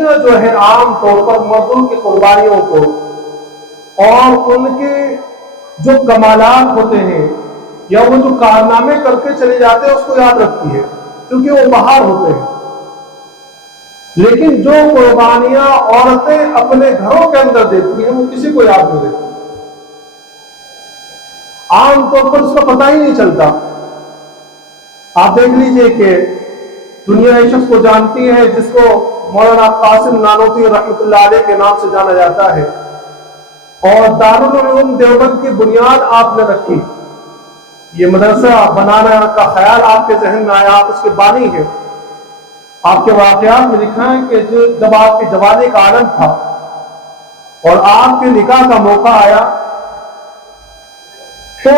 دنیا جو ہے عام طور پر مردوں کی قربانیوں کو اور ان کے جو کمالات ہوتے ہیں یا وہ جو کارنامے کر کے چلے جاتے ہیں اس کو یاد رکھتی ہے، کیونکہ وہ باہر ہوتے ہیں۔ لیکن جو قربانیاں عورتیں اپنے گھروں کے اندر دیتی ہیں وہ کسی کو یاد نہیں رہتی، عام طور پر اس کا پتہ ہی نہیں چلتا۔ آپ دیکھ لیجئے کہ دنیا اس شخص کو جانتی ہے جس کو مولانا قاسم نانوتوی رحمۃ اللہ علیہ کے نام سے جانا جاتا ہے، اور دارالعلوم دیوبند کی بنیاد آپ نے رکھی۔ یہ مدرسہ بنانا کا خیال آپ کے ذہن میں آیا، آپ اس کے بانی ہیں۔ آپ کے واقعات میں لکھا ہے کہ جب آپ کی جوانی کا عالم تھا اور آپ کے نکاح کا موقع آیا تو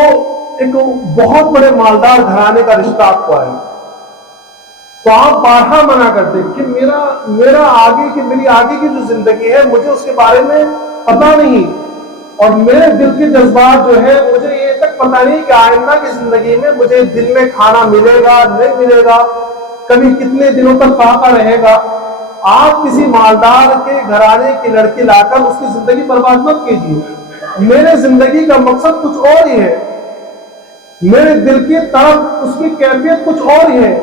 ایک بہت بڑے مالدار گھرانے کا رشتہ آپ کو آیا، تو آپ بارہا منع کرتے کہ میری آگے کی جو زندگی ہے مجھے اس کے بارے میں پتہ نہیں، اور میرے دل کے جذبات جو ہے مجھے یہ تک پتہ نہیں کہ آئندہ کی زندگی میں مجھے دن میں کھانا ملے گا نہیں ملے گا، کبھی کتنے دنوں تک فاقہ رہے گا۔ آپ کسی مالدار کے گھرانے کی لڑکی لا کر اس کی زندگی برباد مت کیجیے، میرے زندگی کا مقصد کچھ اور ہی ہے، میرے دل کی طرف اس کی کیفیت کچھ اور ہی ہے۔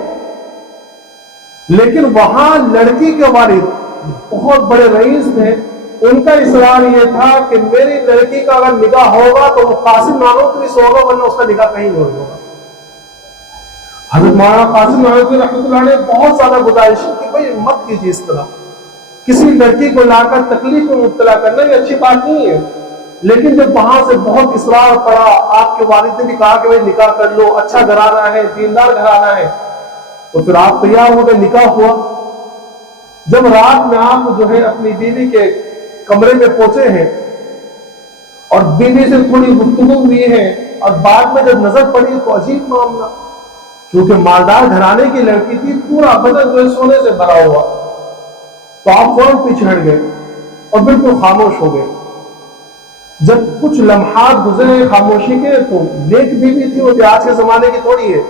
لیکن وہاں لڑکی کے والد بہت بڑے رئیس تھے، ان کا اصرار یہ تھا کہ میری لڑکی کا اگر نکاح ہوگا تو وہ قاسم نانوتوی سے ہوگا، ورنہ اس کا نکاح کہیں نہیں ہوگا۔ حضرت مولانا قاسم نانوتوی رحمۃ اللہ علیہ بہت زیادہ گزارش کی بھائی مت کیجیے اس طرح، کسی لڑکی کو لا کر تکلیف میں مبتلا کرنا یہ اچھی بات نہیں ہے۔ لیکن جب وہاں سے بہت اصرار پڑا، آپ کے والد نے بھی کہا کہ بھائی نکاح کر لو، اچھا گھرانہ ہے، دیندار گھرانہ ہے، تو پھر آپ تیار ہو گئے، نکاح ہوا۔ جب رات میں آپ جو ہے اپنی بیوی کے کمرے میں پہنچے ہیں اور بیوی سے تھوڑی گفتگو ہوئی ہے، اور بعد میں جب نظر پڑی تو عجیب معاملہ، کیونکہ مالدار گھرانے کی لڑکی تھی، پورا بدن جو ہے سونے سے بھرا ہوا، تو آپ فوراً پیچھے ہٹ گئے اور بالکل خاموش ہو گئے۔ جب کچھ لمحات گزرے خاموشی کے تو نیک بیوی تھی، وہ آج کے زمانے کی تھوڑی ہے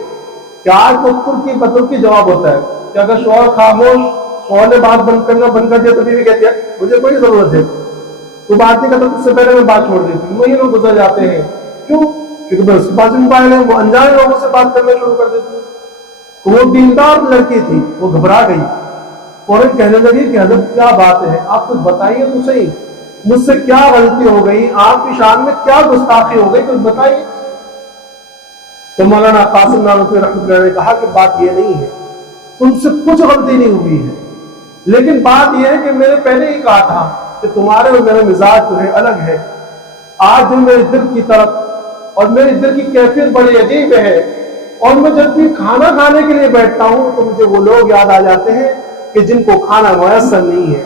کہ آج تو ترکی بترکی جواب ہوتا ہے کہ اگر شوہر خاموش، شوہر نے بات بند کر دیا تو بیوی کہتی ہے مجھے کوئی ضرورت ہے، تو بات نہیں کرتا، اس سے پہلے میں بات چھوڑ دیتی ہوں۔ مہینوں گزر جاتے ہیں، کیوں؟ کیونکہ بس اس کے پاس موبائل ہے، وہ انجان لوگوں سے بات کرنا شروع کر دیتی ہے۔ تو وہ دیندار لڑکی تھی، وہ گھبرا گئی، فوراً کہنے لگی کہ حضرت کیا بات ہے، آپ کچھ بتائیے تو صحیح، مجھ سے کیا غلطی ہو گئی، آپ کی شان میں کیا گستاخی ہو گئی، کچھ بتائیے۔ تو مولانا قاسم نانوتوی رحمۃ اللہ نے کہا کہ بات یہ نہیں ہے، تم سے کچھ غلطی نہیں ہوئی ہے، لیکن بات یہ ہے کہ میں نے پہلے ہی کہا تھا کہ تمہارے اور میرے مزاج جو ہے الگ ہے۔ آج جو میرے دل کی طرف اور میرے دل کی کیفیت بڑی عجیب ہے، اور میں جب بھی کھانا کھانے کے لیے بیٹھتا ہوں تو مجھے وہ لوگ یاد آ جاتے ہیں کہ جن کو کھانا میسر نہیں ہے،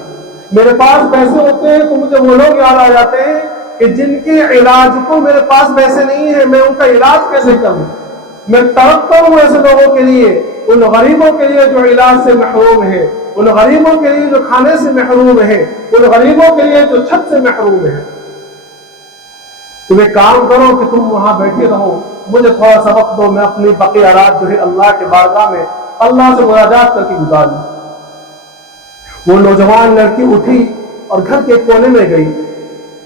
میرے پاس پیسے ہوتے ہیں تو مجھے وہ لوگ یاد آ جاتے ہیں کہ جن کے علاج کو میرے پاس پیسے نہیں ہے، میں ان کا علاج کیسے کروں۔ میں تڑپتا ہوں ایسے لوگوں کے لیے، ان غریبوں کے لیے جو علاج سے محروم ہے، ان غریبوں کے لیے جو کھانے سے محروم ہے، ان غریبوں کے لیے جو چھت سے محروم ہے۔ تم ایک کام کرو کہ تم وہاں بیٹھے رہو، مجھے تھوڑا سا وقت دو، میں اپنی بقیہ رات جو ہے اللہ کے بارگاہ میں اللہ سے مناجات کر کے گزار لوں۔ وہ نوجوان لڑکی اٹھی اور گھر کے کونے میں گئی،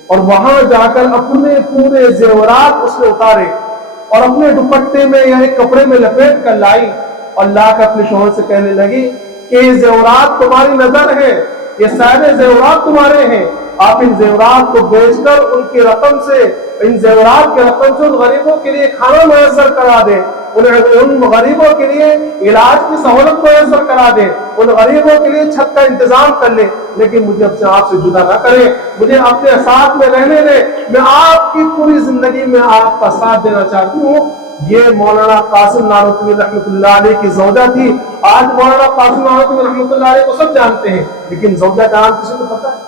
اور وہاں جا کر اپنے پورے زیورات اس نے اتارے اور اپنے دوپٹے میں یا ایک کپڑے میں لپیٹ کر لائی، اور لا کر اپنے شوہر سے کہنے لگی کہ یہ زیورات تمہاری نظر ہے، یہ سارے زیورات تمہارے ہیں، آپ ان زیورات کو بیچ کر ان کی رقم سے، ان زیورات کے رقم سے ان غریبوں کے لیے کھانا میسر کرا دیں، ان غریبوں کے لیے علاج کی سہولت میسر کرا دیں، ان غریبوں کے لیے چھت کا انتظام کر لیں، لیکن مجھے اب سے آپ سے جدا نہ کریں، مجھے اپنے ساتھ میں رہنے دیں، میں آپ کی پوری زندگی میں آپ کا ساتھ دینا چاہتی ہوں۔ یہ مولانا قاسم نانوتوی رحمۃ اللہ علیہ کی زوجہ تھی۔ آج مولانا قاسم نانوتوی رحمۃ اللہ علیہ کو سب جانتے ہیں، لیکن زوجہ کا نام کسی کو پتا ہے؟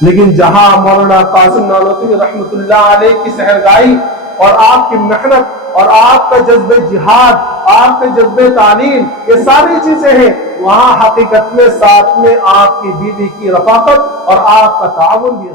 لیکن جہاں مولانا قاسم نانوتوی رحمۃ اللہ علیہ کی سحرگاہی اور آپ کی محنت اور آپ کا جذب جہاد، آپ کا جذب تعلیم، یہ ساری چیزیں ہیں، وہاں حقیقت میں ساتھ میں آپ کی بیوی کی رفاقت اور آپ کا تعاون بھی ہے۔